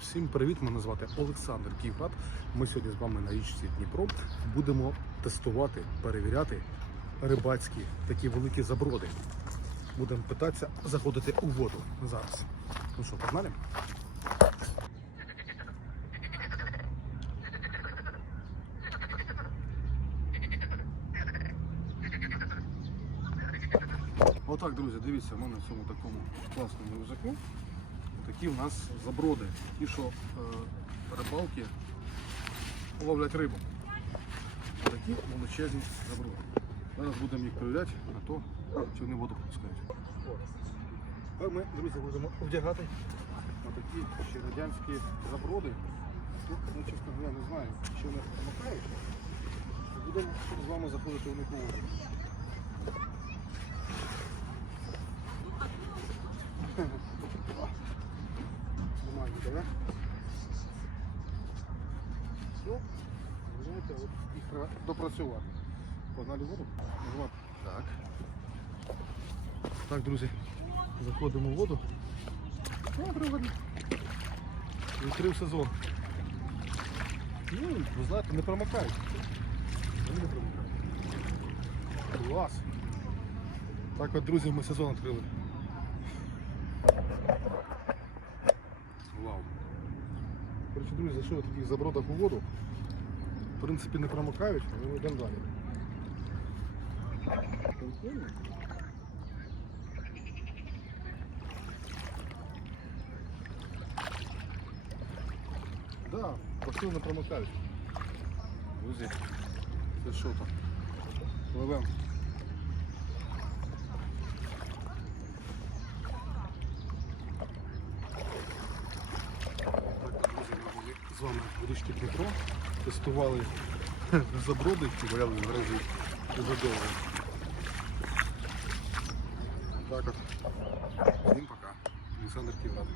Всім привіт! Мене звати Олександр Ківрат. Ми сьогодні з вами на річці Дніпро будемо тестувати, перевіряти рибацькі такі великі заброди. Будемо питатися заходити у воду зараз. Ну що, погнали? Отак, друзі, дивіться, в мене в цьому такому класному рюкзаку такі в нас заброди. Ті, що е, рибалки ловлять рибу. Такі величезні заброди. Зараз будемо їх перевіряти на то, чи вони воду пропускають. А ми, друзі, будемо вдягати на такі ще радянські заброди. Тут, ну, чесно говоря, не знаю, чи вони помикають. Будемо з вами заходити в них у воду. Да? Все, знаєте, от їх допрацювати. Погнали воду? Так. Так, друзі, заходимо в воду. Ну. Відкрив сезон. Ну, ви знаєте, не промокають. Вони не промокають. Клас. Так от, друзі, ми сезон відкрили. Вау. Коротше, друзі, зайшли в таких забродах у воду. В принципі, не промокають, але ми йдемо далі. Да, почти не промокають. Друзі, це що там? Пливемо. Так, друзі, ми були з вами річки Петро. Тестували заброди, які валяли в грязі. Так от. Всім пока. Олександр Ківрат.